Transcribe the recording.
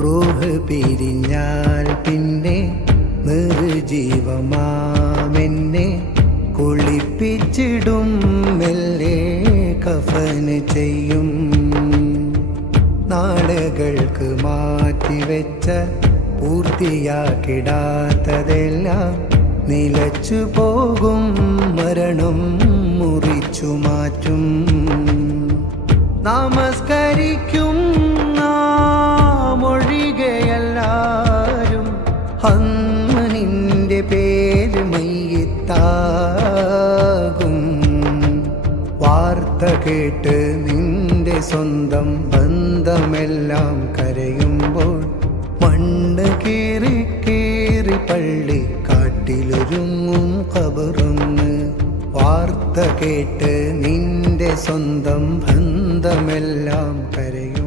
റൂഹ് പിരിഞ്ഞാൽ പിന്നെ നിർജീവമാമെന്നെ കുളിപ്പിച്ചിടും മെല്ലെ കഫന് ചെയ്യും. നാളുകൾക്ക് മാറ്റിവെച്ച പൂർത്തിയാക്കിടാത്തതെല്ലാം നിലച്ചു പോകും, മരണം മുറിച്ചു മാറ്റും. നമസ്കരിക്കും നാമൊഴികെയെല്ലാരും അന്ന് നിന്റെ പേര് മയ്യിത്താകും. വാർത്ത കേട്ട് നിന്റെ സ്വന്തം ബന്ധമെല്ലാം കരയുമ്പോൾ മണ്ണ് കീറി കീറി പള്ളി കാട്ടിലൊരുങ്ങും ഖബറൊന്ന്. വാർത്ത കേട്ട് നിന്റെ സ്വന്തം ബന്ധമെല്ലാം കരയും.